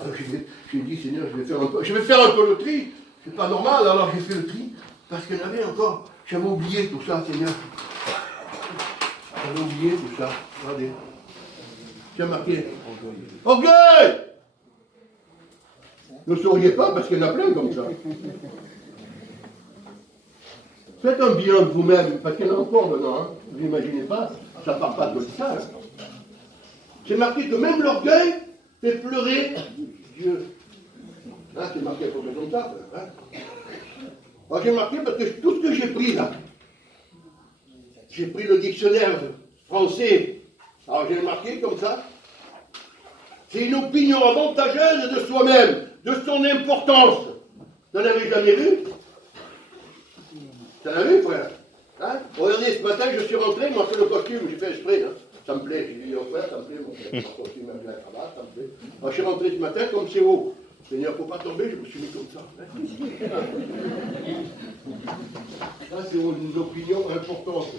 Alors j'ai dit, Seigneur, je vais faire un peu le tri. C'est pas normal, alors j'ai fait le tri. Parce qu'il y en avait encore. J'avais oublié tout ça, Seigneur. J'avais oublié tout ça. Regardez. J'ai marqué. Orgueil! Ne souriez pas parce qu'il y en a plein comme ça. Faites un bilan de vous-même, parce qu'il y en a encore dedans. Hein. Vous n'imaginez pas, ça ne part pas de ça. Hein. C'est marqué que même l'orgueil fait pleurer Dieu. Hein, c'est marqué pour comme ça. Hein. Alors j'ai marqué parce que tout ce que j'ai pris là, j'ai pris le dictionnaire français. Alors j'ai marqué comme ça. C'est une opinion avantageuse de soi-même, de son importance. Vous n'en avez jamais vu? T'en as vu, frère? Hein? Regardez, ce matin, je suis rentré, moi, c'est le costume, j'ai fait exprès. Hein? Ça me plaît, j'ai dit au frère, ça me plaît, mon costume avec la cravate, ça me plaît. Alors, je suis rentré ce matin, comme c'est haut. Seigneur, il ne faut pas tomber, je me suis mis comme ça. Ça, c'est une opinion importante.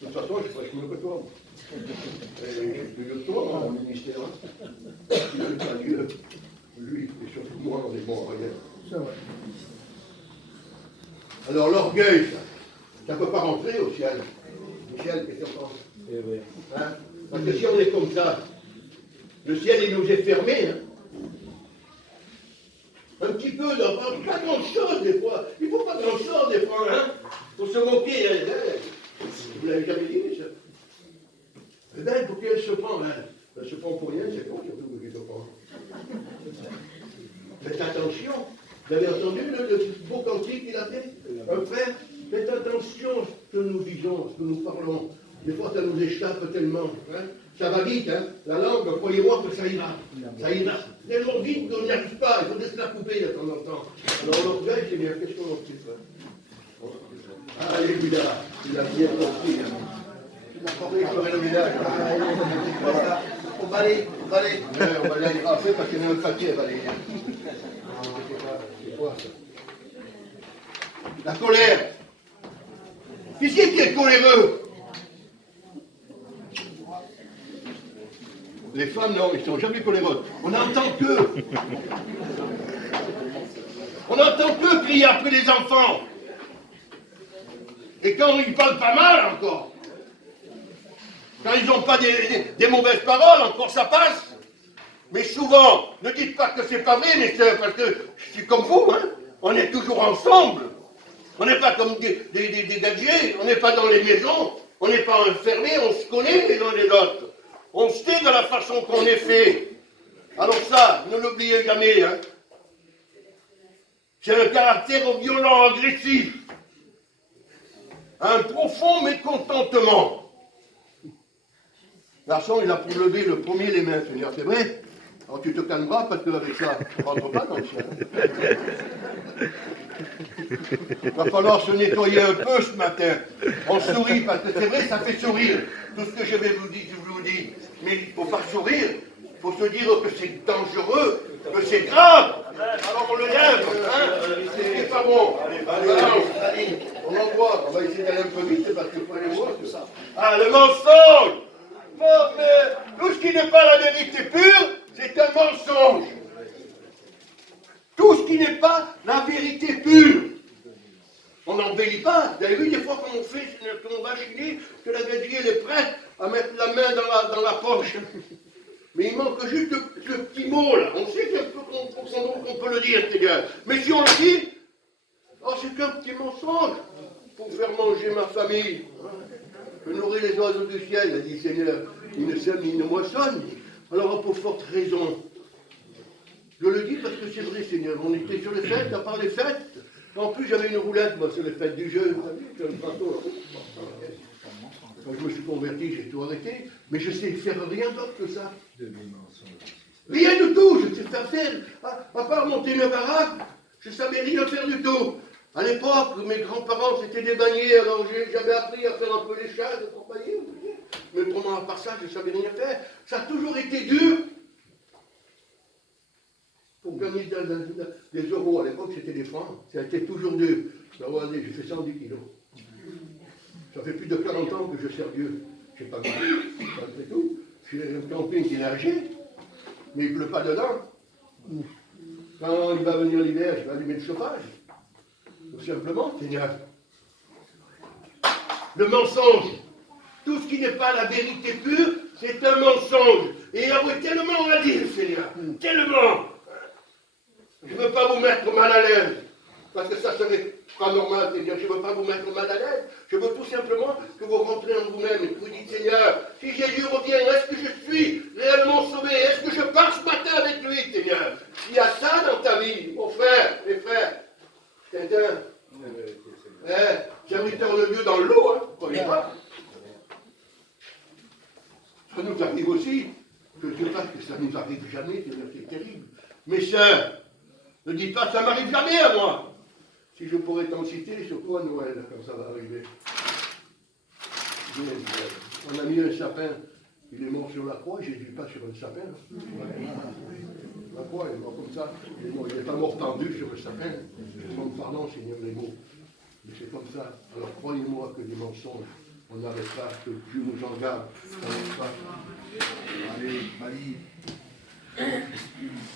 De toute façon, je ferai mieux que toi. Je suis plus de toi dans mon ministère. Il n'est pas Dieu. Lui, et surtout moi, on est bon à rien. C'est vrai. Alors l'orgueil, ça ne peut pas rentrer au ciel. Le ciel, qu'est-ce qu'on pense? Hein? Parce que si on est comme ça, le ciel, il nous est fermé. Hein? Un petit peu, pas grand-chose des fois. Il ne faut pas grand-chose des fois. Hein? Pour se moquer. Vous ne l'avez jamais dit, ça? Eh bien, pour qu'elle se prend, hein? Elle se prend pour rien, c'est con, surtout que je se prend. Faites attention. Vous avez entendu le beau cantique qu'il a fait? Un frère, faites attention à ce que nous disons, à ce que nous parlons. Des fois, ça nous échappe tellement. Hein? Ça va vite, hein? La langue, croyez-moi que ça ira. Ça ira tellement vite qu'on n'y arrive pas. Il faut laisser la couper de temps en temps. Alors, l'orgueil, c'est bien. Qu'est-ce qu'on en fait? Alléluia. Il a bien compris. Il a compris qu'il ferait le ménage. Voilà. On va aller. On va aller après parce qu'il y en a un paquet à balayer. C'est quoi ça? La colère. Qui est coléreux? Les femmes, non, ils ne sont jamais coléreux. On n'entend que. On n'entend que crier après les enfants. Et quand ils parlent pas mal encore. Quand ils n'ont pas des mauvaises paroles, encore ça passe. Mais souvent, ne dites pas que c'est pas vrai, mais c'est parce que je suis comme vous, hein. On est toujours ensemble. On n'est pas comme des gadgets, on n'est pas dans les maisons, on n'est pas enfermés, on se connaît les uns les autres. On sait de la façon qu'on est fait. Alors ça, ne l'oubliez jamais. Hein. C'est un caractère violent, agressif. Un profond mécontentement. Garçon, il a pour lever le premier les mains, Seigneur, c'est vrai? Alors tu te calmeras parce qu'avec ça, tu ne rentres pas dans le ciel. Il va falloir se nettoyer un peu ce matin. On sourit parce que c'est vrai, ça fait sourire. Tout ce que je vais vous dire, je vous dis. Mais il ne faut pas sourire. Il faut se dire que c'est dangereux, que c'est grave. Alors on le lève. Hein? C'est pas bon. Allez, on en voit. On va essayer d'aller un peu vite parce qu'il faut aller voir tout ça. Ah, le mensonge. Bon, mais tout ce qui n'est pas la vérité pure, c'est un mensonge. Tout ce qui n'est pas la vérité pure. On n'embellit pas. Vous avez vu des fois quand on va chiner, que la gadget elle est prête à mettre la main dans la poche. Mais il manque juste ce petit mot là. On sait qu'on peut le dire, ces gars. Mais si on le dit, oh, c'est qu'un petit mensonge pour faire manger ma famille. Je nourris les oiseaux du ciel, a dit Seigneur. Ils ne sèment, ils ne moissonnent. Alors, pour forte raison. Je le dis parce que c'est vrai, Seigneur. On était sur les fêtes, à part les fêtes. En plus, j'avais une roulette, moi, sur les fêtes du jeu. Vous savez, sur le bateau. Quand je me suis converti, j'ai tout arrêté. Mais je sais faire rien d'autre que ça. Rien du tout, je sais pas faire. À part monter une baraque, je ne savais rien faire du tout. À l'époque, mes grands-parents c'était des banniers, alors j'avais appris à faire un peu les chasses et compagnie. Mais pour moi, à part ça, je ne savais rien faire. Ça a toujours été dur. Pour gagner des euros, à l'époque c'était des francs, ça a été toujours dur. Regardez, j'ai fait 110 kilos. Ça fait plus de 40 ans que je sers Dieu. Je ne sais pas quoi, c'est tout. J'ai un camping qui est énergé, mais il ne pleut pas dedans. Quand il va venir l'hiver, je vais allumer le chauffage. Tout simplement, Seigneur. Le mensonge, tout ce qui n'est pas la vérité pure, c'est un mensonge. Et il y a tellement à dire, Seigneur. Tellement. Je ne veux pas vous mettre mal à l'aise. Parce que ça serait pas normal, Seigneur. Je ne veux pas vous mettre mal à l'aise. Je veux tout simplement que vous rentrez en vous-même et que vous dites, Seigneur, si Jésus revient, est-ce que je suis réellement sauvé? Est-ce que je pars ce matin avec lui, Seigneur? S'il y a ça dans ta vie, mon frère, mes frères, c'est serviteur de Dieu dans l'eau, hein, prenez pas. Ça nous arrive aussi. Je ne sais pas que ça nous arrive jamais, c'est terrible. Mes sœurs, ne dites pas, ça m'arrive jamais à moi. Si je pourrais t'en citer, surtout à Noël, quand ça va arriver. On a mis un sapin, il est mort sur la croix, Jésus pas sur un sapin. La croix, il est mort comme ça. Il n'est pas mort tendu sur le sapin. Pardon, Seigneur, les mots. Mais c'est comme ça. Alors croyez-moi que des mensonges, on n'arrête pas, que Dieu nous en garde. Allez, Mali.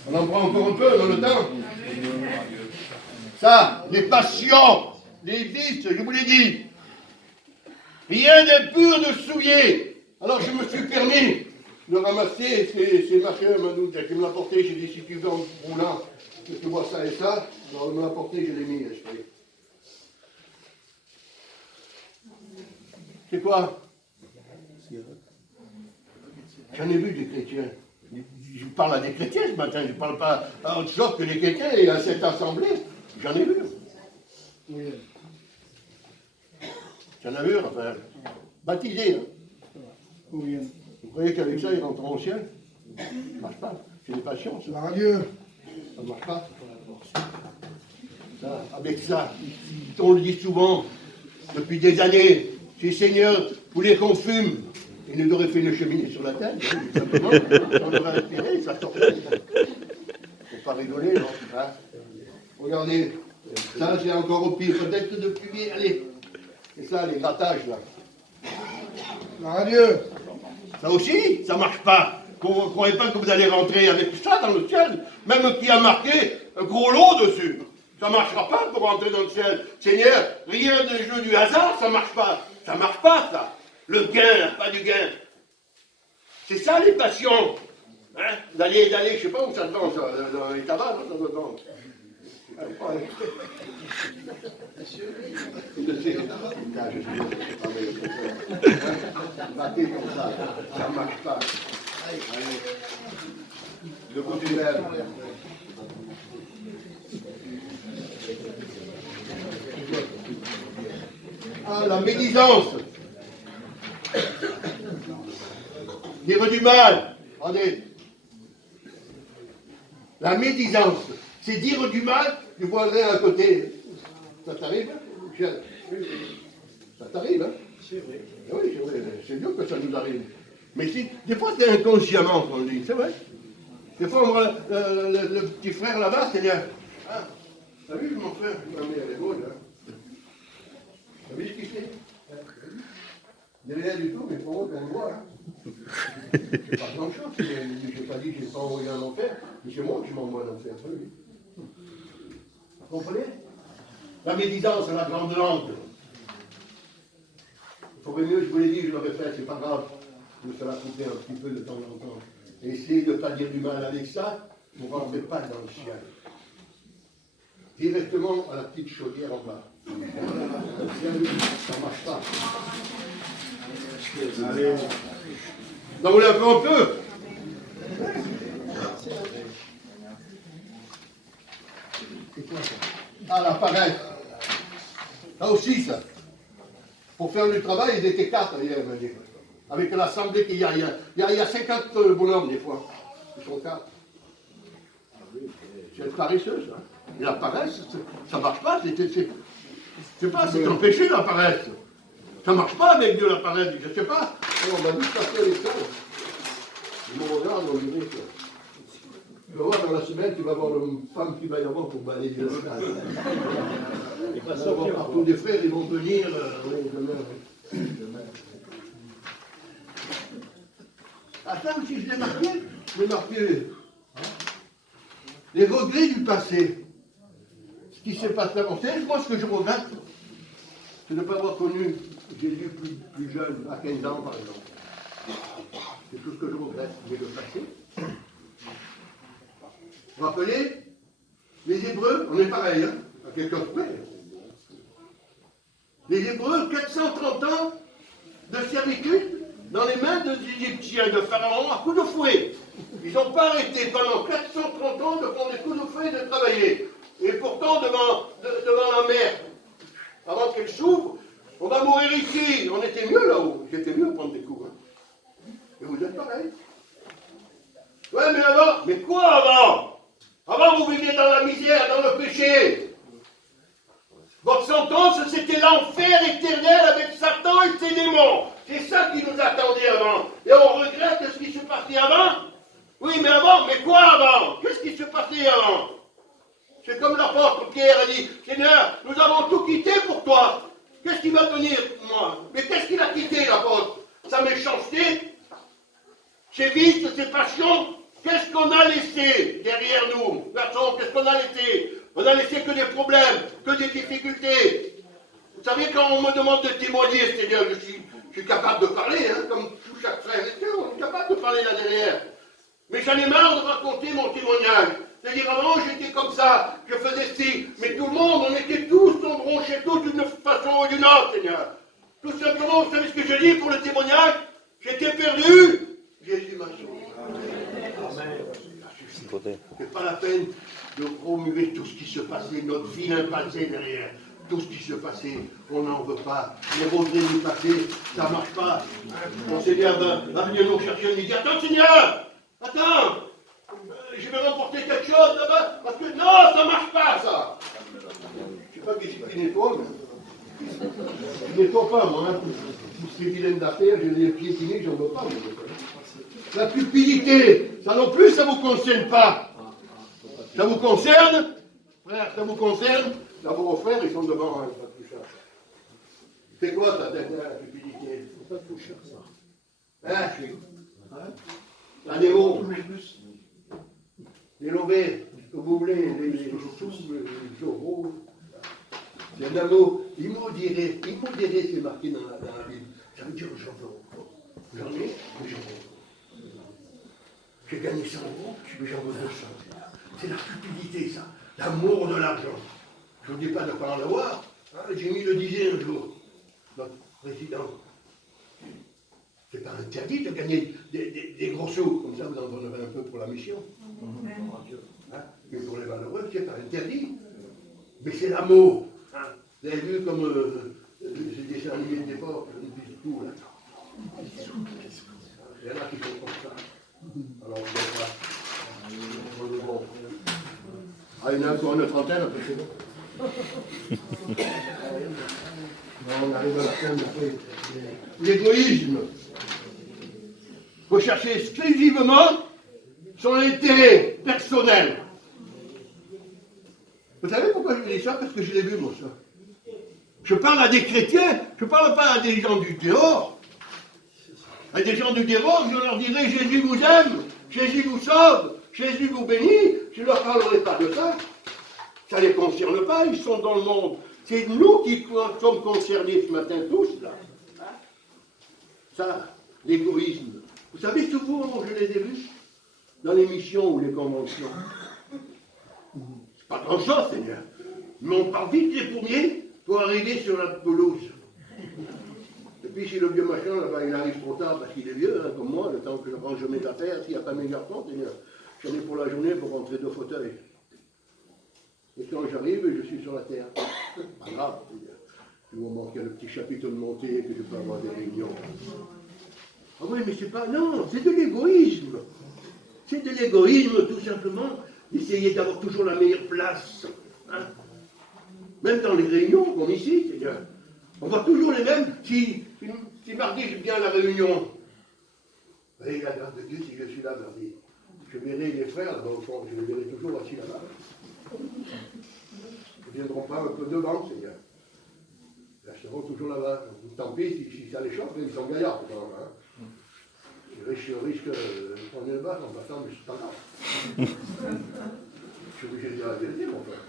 On en prend encore un peu dans le temps. Ça, les passions, les vices, je vous l'ai dit. Rien de pur de souillé. Alors je me suis permis de ramasser ces machins, qui me l'a porté. J'ai dit, si tu veux en roulant, que tu vois ça et ça. Alors il me l'a porté, je l'ai mis. C'est quoi? J'en ai vu des chrétiens. Je parle à des chrétiens ce matin, je ne parle pas à autre chose que des chrétiens et à cette assemblée. J'en ai vu. Oui. J'en ai vu, enfin, baptisé. Hein. Oui. Vous croyez qu'avec ça, ils rentreront au ciel? Ça ne marche pas. C'est des passions, ça. Dieu. Ça ne marche pas. Ça, avec ça, on le dit souvent, depuis des années, si Seigneur voulait qu'on fume, il nous aurait fait une cheminée sur la tête, simplement, on aurait respiré, ça sortait. Faut pas rigoler, non hein. Regardez, ça c'est encore au pire, peut-être depuis, allez, c'est ça les grattages là. Adieu. Ça aussi, ça marche pas. Vous ne croyez pas que vous allez rentrer avec ça dans le ciel, même qui a marqué un gros lot dessus. Ça ne marchera pas pour rentrer dans le ciel. Seigneur, rien de jeu du hasard, ça ne marche pas. Ça ne marche pas, ça. Le gain, pas du gain. C'est ça les passions. Hein? D'aller, je ne sais pas où ça se vend, ça. Dans les tabacs, ça se vend. Ça ne marche pas. Le côté vert. Ah, la médisance. Dire du mal. Regardez. La médisance, c'est dire du mal, tu vois rien à côté. Ça t'arrive, Michel? Ça t'arrive, hein? C'est vrai. Oui, c'est vrai. C'est dur que ça nous arrive. Mais si, des fois, c'est inconsciemment qu'on le dit, c'est vrai. Des fois, on voit le petit frère là-bas, c'est bien. Ah, t'as vu mon frère? Ah, mais elle est bonne, hein? T'as vu ce qu'il fait? Il n'y a rien du tout, mais pour moi, on le voit. Hein. C'est pas grand-chose. Je n'ai pas dit que je n'ai pas envoyé un enfer, mais c'est moi qui m'envoie un enfer. Vous comprenez? La médisance, la grande langue. Il faudrait mieux, je vous l'ai dit, je le répète, c'est pas grave. de se la couper un petit peu de temps en temps. Essayez de ne pas dire du mal avec ça, vous ne rentrez pas dans le ciel. Directement à la petite chaudière en bas. Le ciel, ça ne marche pas. Allez. Donc vous l'avez fait un peu. C'est quoi ça? Ah, la paresse. Là aussi, ça. Pour faire le travail, ils étaient 4 hier, il m'a dit. Avec l'assemblée qu'il y a. Il y a 50 bonhommes, des fois. Ils sont 4. C'est paresseuse, ça. Et la paresse, ça ne marche pas. C'est pas, c'est empêché, la paresse. Ça ne marche pas avec Dieu, la paresse. Je ne sais pas. Alors, on m'a dit de passer avec ça. Ils me regardent, on dirait que... Tu vas voir dans la semaine, tu vas voir une femme qui va y avoir pour balayer le stade. Il va savoir partout des frères, ils vont venir. Demain. Ah, ça aussi, je l'ai marqué. Je l'ai marqué. les regrets du passé. Ce qui s'est passé avant. Moi, ce que je regrette, c'est de ne pas avoir connu Jésus plus jeune, à 15 ans par exemple. C'est tout ce que je regrette, mais le passé. Vous vous rappelez, les Hébreux, on est pareil, hein, à quelqu'un près. Les Hébreux, 430 ans de servitude dans les mains des Égyptiens, de Pharaon, à coups de fouet. Ils n'ont pas arrêté pendant 430 ans de prendre des coups de fouet et de travailler. Et pourtant, devant la mer, avant qu'elle s'ouvre, on va mourir ici. On était mieux là-haut. J'étais mieux à prendre des coups. Hein. Et vous êtes pareil. Ouais, mais avant, mais quoi avant? Avant, vous viviez dans la misère, dans le péché. Votre sentence, c'était l'enfer éternel avec Satan et ses démons. C'est ça qui nous attendait avant. Et on regrette ce qui se passait avant. Oui, mais avant, mais quoi avant? Qu'est-ce qui se passait avant? C'est comme l'apôtre Pierre a dit, Seigneur, nous avons tout quitté pour toi. Qu'est-ce qui va venir, moi? Mais qu'est-ce qu'il a quitté, l'apôtre? Sa méchanceté, ses vices, ses passions. Qu'est-ce qu'on a laissé derrière nous? Garçon, qu'est-ce qu'on a laissé? On a laissé que des problèmes, que des difficultés. Vous savez, quand on me demande de témoigner, Seigneur, je suis capable de parler, hein, comme tout chaque frère et sœur, on est capable de parler là derrière. Mais j'en ai marre de raconter mon témoignage. C'est-à-dire, avant, j'étais comme ça, je faisais ci, mais tout le monde, on était tous, on bronchait tous d'une façon ou d'une autre, Seigneur. Tout simplement, vous savez ce que je dis pour le témoignage? J'étais perdu, Jésus m'a sauvé. C'est pas la peine de remuer tout ce qui se passait, notre vie passé derrière. Tout ce qui se passait, on n'en veut pas. Les regrets du passé, ça ne marche pas. Mon Seigneur va venir nous chercher et nous dire, attends Seigneur, attends, je vais remporter quelque chose là-bas, parce que non, ça ne marche pas ça. Je ne sais pas qui nettoie, mais je ne nettoie pas moi. Hein. Tout ce qui est vilaine d'affaires, je les piétinés, j'en veux pas. Moi. La cupidité, ça non plus, ça ne vous concerne pas. Ça vous concerne, frère, ça vous concerne. Là, vos frères, ils sont devant, hein, pas toucher à ça. C'est quoi ça, la cupidité? Il ne faut pas toucher à ça. Hein? Les mots, les lovés, que vous voulez, les sous, les taureaux. C'est un mot, immodéré, c'est marqué dans la Bible. Ça veut dire j'en veux encore. J'en ai, mais j'en veux encore. J'ai gagné 100 €, mais j'en veux 200. C'est la cupidité, ça. L'amour de l'argent. Je ne dis pas de ne pas en avoir. Hein, j'ai mis le disait un jour. Notre président. C'est pas interdit de gagner des gros sous. Comme ça, vous en donnerez un peu pour la mission. Hein, mais pour les valeureux, c'est pas interdit. Mais c'est l'amour. Hein. Vous avez vu comme ces dessins animés d'époque, une petite tout là. Il y en a qui font comme ça. Alors, on ne voit pas. Bon. Ah, il y en a encore une trentaine, après c'est bon. On arrive à la fin de l'égoïsme. Il faut chercher exclusivement son intérêt personnel. Vous savez pourquoi je dis ça? Parce que je l'ai vu, moi, ça. Je parle à des chrétiens, je ne parle pas à des gens du dehors. À des gens du dehors, je leur dirai Jésus vous aime, Jésus vous sauve, Jésus vous bénit. Je ne leur parlerai pas de ça. Ça ne les concerne pas, ils sont dans le monde. C'est nous qui sommes concernés ce matin, tous, là. Ça, l'égoïsme. Vous savez souvent, je les ai vus dans les missions ou les conventions. C'est pas grand-chose, Seigneur. Mais on part vite les premiers pour arriver sur la pelouse. Et puis si le vieux machin, là-bas, il arrive trop tard parce qu'il est vieux, hein, comme moi, le temps que je range mes affaires, s'il n'y a pas mes garçons, Seigneur, j'en ai pour la journée pour rentrer 2 fauteuils. Et quand j'arrive, je suis sur la terre. Pas grave, du moment qu'il y a le petit chapitre de montée, que je peux avoir des réunions. Ah oui, mais c'est pas... Non, c'est de l'égoïsme. C'est de l'égoïsme, tout simplement. D'essayer d'avoir toujours la meilleure place. Hein. Même dans les réunions, comme ici, Seigneur. On voit toujours les mêmes. Si mardi, je viens à la réunion, et la grâce de Dieu, si je suis là mardi, je verrai les frères là-bas au fond, je les verrai toujours assis là-bas. Ils ne viendront pas un peu devant, Seigneur. Ils resteront toujours là-bas. Tant pis, si ça les choque, ils sont gaillards. Hein. Je risque de prendre une balle en battant, mais c'est pas grave. suis obligé de dire la vérité, mon frère.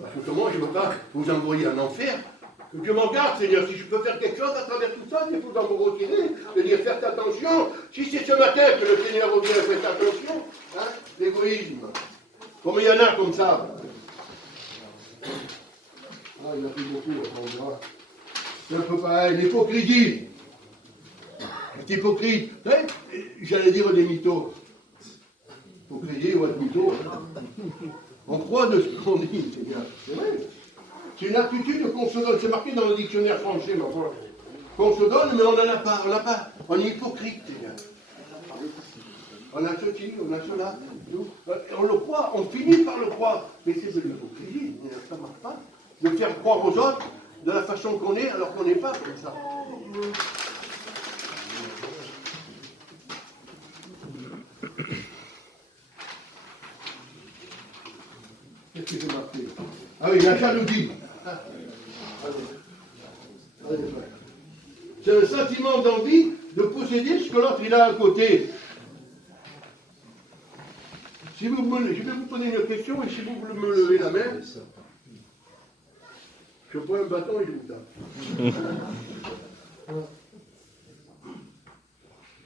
Parce que comment je ne veux pas vous envoyer en enfer. Que Dieu m'en garde, Seigneur. Si je peux faire quelque chose à travers tout ça, il faut en vous retirer. De dire, faites attention. Si c'est ce matin que le Seigneur vous dit, faites attention. Hein, l'égoïsme. Comme il y en a comme ça. Ah, il y en a plus beaucoup, on verra. C'est un peu pareil, l'hypocrisie. C'est hypocrite. Hein? J'allais dire des mythos. Hypocrisie ou être mytho. On croit de ce qu'on dit, Seigneur. C'est vrai. C'est une attitude qu'on se donne. C'est marqué dans le dictionnaire français, ma foi. Qu'on se donne, mais on n'en a pas. On n'a pas. On est hypocrite, Seigneur. On a ceci, on a cela. On le croit, on finit par le croire. Mais c'est de l'hypocrisie. Ça ne marche pas. De faire croire aux autres de la façon qu'on est, alors qu'on n'est pas comme ça. Qu'est-ce que j'ai marqué? Ah oui, la jalousie. C'est un sentiment d'envie de posséder ce que l'autre il a à côté. Si vous me, je vais vous poser une question et si vous voulez me lever la main, je prends un bâton et je vous tape.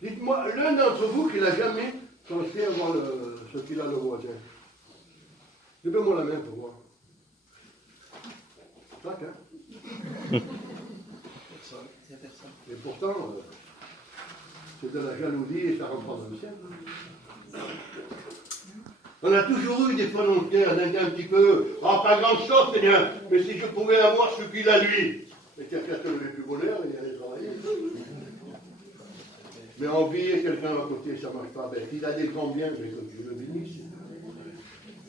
Dites-moi, l'un d'entre vous qui n'a jamais pensé avoir ce qu'il a le voisin. Levez-moi la main pour voir. Tac, hein? Et pourtant, c'est de la jalousie et ça rentre pas dans le ciel. On a toujours eu des volontaires d'un petit peu, pas grand chose, Seigneur, mais si je pouvais avoir ce qu'il a lui. Mais quelqu'un qui avait plus bonheur, il allait travailler. Mais envier quelqu'un à côté, ça ne marche pas. Ben, il a des grands biens, mais que Dieu le bénisse.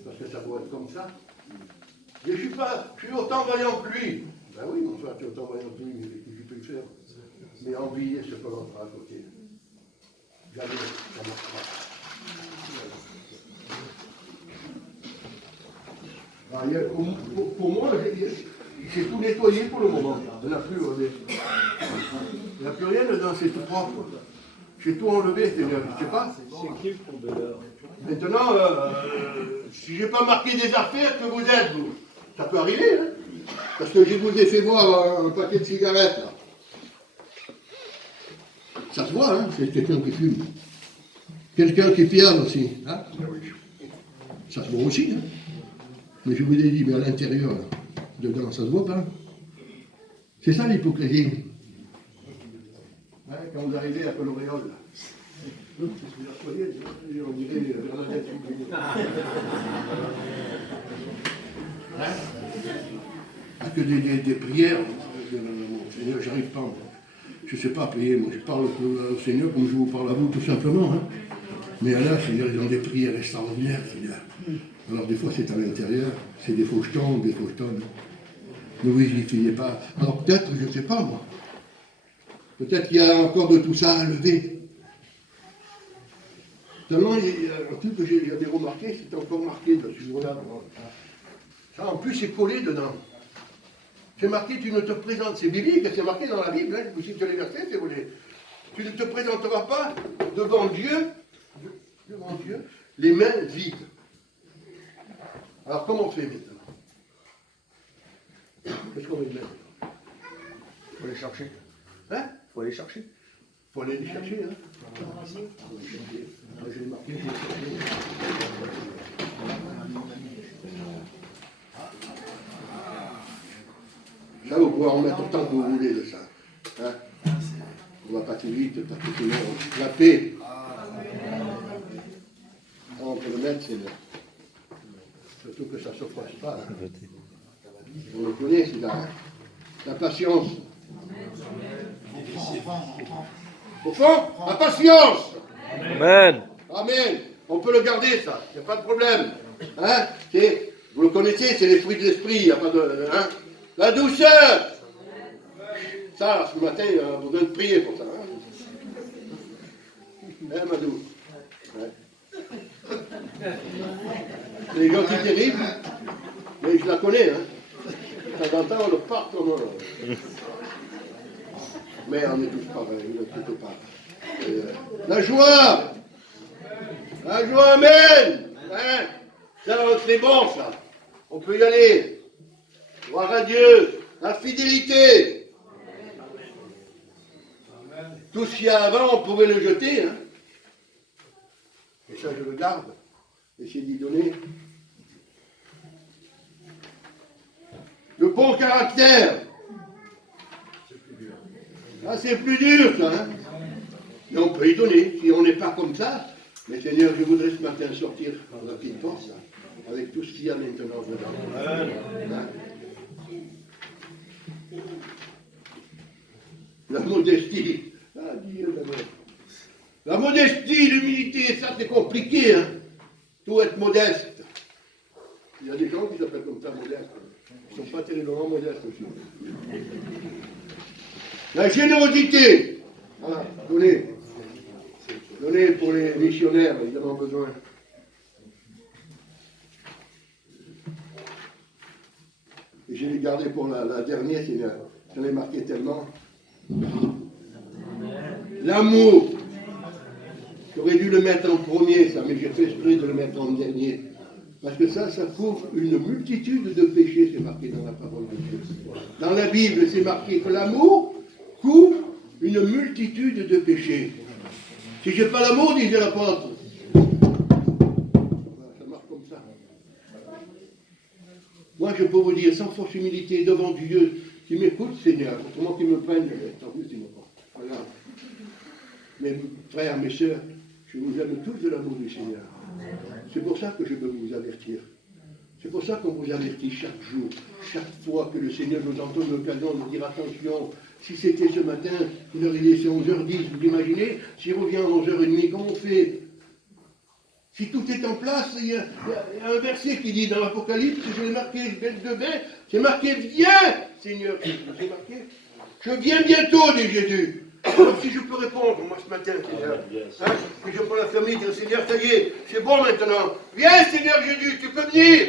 Parce que ça doit être comme ça. Et je suis autant vaillant que lui. Ben oui, mon frère, tu es autant vaillant que lui, mais je peux le faire. Mais envier ce que l'autre a à côté. Jamais, ça ne marche pas. Ah, pour moi, j'ai tout nettoyé pour le moment. Il n'y en a plus, il n'y a plus rien dedans, c'est tout propre. J'ai tout enlevé, Seigneur, je ne sais pas. C'est qui le condoleur? Maintenant, si je n'ai pas marqué des affaires que vous êtes, vous, ça peut arriver, hein? Parce que je vous ai fait voir un paquet de cigarettes, là. Ça se voit, hein? C'est quelqu'un qui fume. Quelqu'un qui piano aussi, hein? Ça se voit aussi, hein? Mais je vous ai dit, mais à l'intérieur, là, dedans, ça se voit pas. C'est ça l'hypocrisie. Hein, quand vous arrivez à Coloréole, là. On dirait Bernadette. Hein? Que des prières, Seigneur, j'arrive pas, moi. Je ne sais pas prier, moi je parle au Seigneur comme je vous parle à vous, tout simplement. Hein. Mais là, Seigneur, ils ont des prières extraordinaires, Seigneur. Alors des fois c'est à l'intérieur, c'est des faux jetons, des faux jetons. Ne vous y fiez pas. Alors peut-être, je ne sais pas, moi. Peut-être qu'il y a encore de tout ça à lever. Tellement, il y a un truc que j'avais remarqué, c'est encore marqué dessus. Voilà. Ça, en plus, c'est collé dedans. C'est marqué, tu ne te présentes, c'est biblique, c'est marqué dans la Bible, hein, je vous cite les versets, si vous voulez. Tu ne te présenteras pas devant Dieu, les mains vides. Alors, comment on fait maintenant? Qu'est-ce qu'on met maintenant? Il faut les chercher. Hein? Il faut aller chercher. Il faut aller les chercher, hein? J'ai marqué, j'ai cherché. Ça, vous pouvez en mettre autant que vous voulez de ça. Hein? On ne va pas tout vite, parce que sinon, la paix. On peut le mettre, c'est le... Surtout que ça ne se froisse pas. Hein? On le connaît, c'est la patience. Au fond, la patience. Amen. Amen. On peut le garder, ça. Il n'y a pas de problème. Hein? Vous le connaissez, c'est les fruits de l'esprit. Il n'y a pas de... Hein? La douceur. Ça, ce matin, on a besoin de prier pour ça. Hein, ma douce. Ouais. C'est des gens qui sont terribles, mais je la connais. Hein. De temps en temps, on le part comme mais on est tous pareils, ne inquiétez pas. La joie. La joie, amen. Hein. Ça, c'est bon, ça. On peut y aller. Gloire à Dieu. La fidélité. Tout ce qu'il y a avant, on pouvait le jeter. Hein. Et ça, je le garde. Essayez d'y donner. Le bon caractère. Ah, c'est plus dur, ça. Hein. Mais on peut y donner. Si on n'est pas comme ça. Mais Seigneur, je voudrais ce matin sortir par la petite porte, là, avec tout ce qu'il y a maintenant dedans. Hein. La modestie. Ah, Dieu, la modestie, l'humilité, ça c'est compliqué. Hein. Tout être modeste. Il y a des gens qui s'appellent comme ça modestes. Ils ne sont pas terriblement modestes aussi. La générosité. Voilà, donnez. Donnez pour les missionnaires, ils en ont besoin. Et je l'ai gardé pour la dernière, j'en ai marqué tellement. L'amour. J'aurais dû le mettre en premier, ça, mais j'ai fait exprès de le mettre en dernier. Parce que ça couvre une multitude de péchés, c'est marqué dans la parole de Dieu. Dans la Bible, c'est marqué que l'amour couvre une multitude de péchés. Si je n'ai pas l'amour, disait l'apôtre. Ça marche comme ça. Moi, je peux vous dire, sans force humilité, devant Dieu, qui m'écoute, Seigneur, autrement qu'il me prenne, tant plus, il me prend. Voilà. Mes frères, mes sœurs, je vous aime tous de l'amour du Seigneur. C'est pour ça que je veux vous avertir. C'est pour ça qu'on vous avertit chaque jour, chaque fois que le Seigneur nous en donne l'occasion de dire attention. Si c'était ce matin, il aurait laissé 11h10, vous imaginez, s'il revient à 11h30, comment on fait? Si tout est en place, il y a un verset qui dit dans l'Apocalypse, je l'ai marqué, c'est marqué, viens, Seigneur, c'est marqué, je viens bientôt, dit Jésus. Alors si je peux répondre, moi ce matin, Seigneur, hein, que je prends la famille, dire Seigneur, ça y est, c'est bon maintenant, viens, Seigneur Jésus, tu peux venir,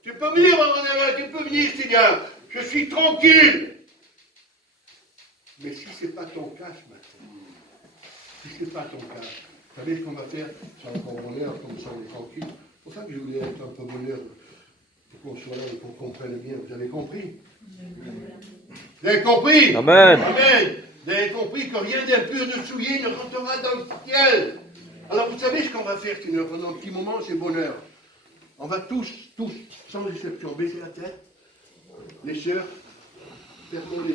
tu peux venir, Seigneur, je suis tranquille. Mais si ce n'est pas ton cas ce matin, si ce n'est pas ton cas, vous savez ce qu'on va faire sur un peu bonheur, comme ça on est tranquille. C'est pour ça que je voulais être un peu bonheur, pour qu'on soit là et qu'on comprenne bien. Vous avez compris? Vous avez compris? Amen. Amen. Vous avez compris que rien d'impur de souillé ne rentrera dans le ciel. Alors vous savez ce qu'on va faire, Seigneur, pendant un petit moment, c'est bonheur. On va tous, sans exception, baisser la tête. Les sœurs, fermons les